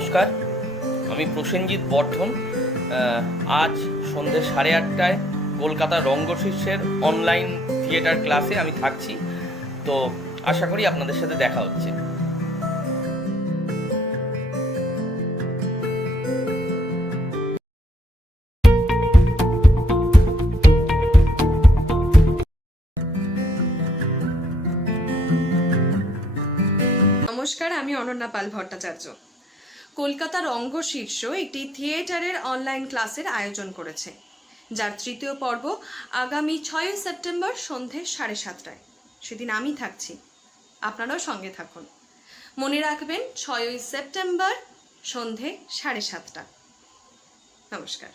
নমস্কার, আমি প্রসেনজিৎ বর্ধন। আজ সন্ধ্যে 8:30টায় কলকাতা রঙ্গশীর্ষের অনলাইন থিয়েটার ক্লাসে আমি থাকছি। তো আশা করি আপনাদের সাথে দেখা হচ্ছে। নমস্কার, আমি অনন্যা পাল ভট্টাচার্য। কলকাতা রঙ্গশীর্ষ একটি থিয়েটারের অনলাইন ক্লাসের আয়োজন করেছে, যার তৃতীয় পর্ব আগামী 6 সেপ্টেম্বর সন্ধে 7:30টায়। সেদিন আমি থাকছি, আপনারাও সঙ্গে থাকুন। মনে রাখবেন, 6 সেপ্টেম্বর সন্ধে 7:30টা। নমস্কার।